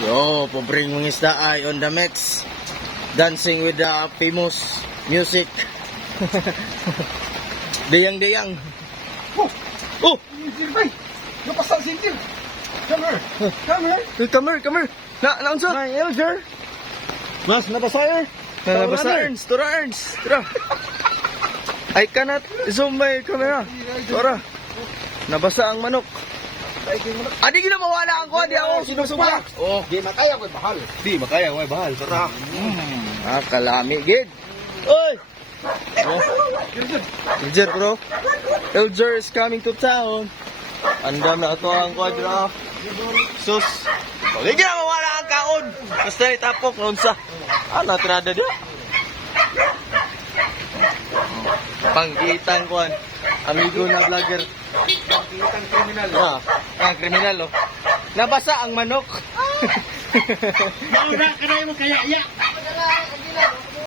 Yo, pobreng mga isda ay on the mix. Dancing with the famous music. Dayang-dayang. Oh! Oh! Sintil bay! Napasang sintil! Come here! Come here! Come here! Naunsa? My elder! Mas, napasaya! Basta Ernst, tura Ernst, tura. I cannot zoom my camera. Tura. Nabasa ang manok. Adi gina mawala ang kuha, di ako sinusubak. Oh, Di makaya ko bahal. di makaya may bahal. Tura. Kalami gid. Oy. Oh. Elger bro. Elger is coming to town. Andam na ito ang kwadra. Sus. Hindi na mawala ang kaon. Basta itapok noon sa. Ano, tinada dia? Pangkitang kuan. Amigo na vlogger. Pangkitang kriminal. Kriminal oh. Nabasa ang manok. Mauna ka na mo kaya iya.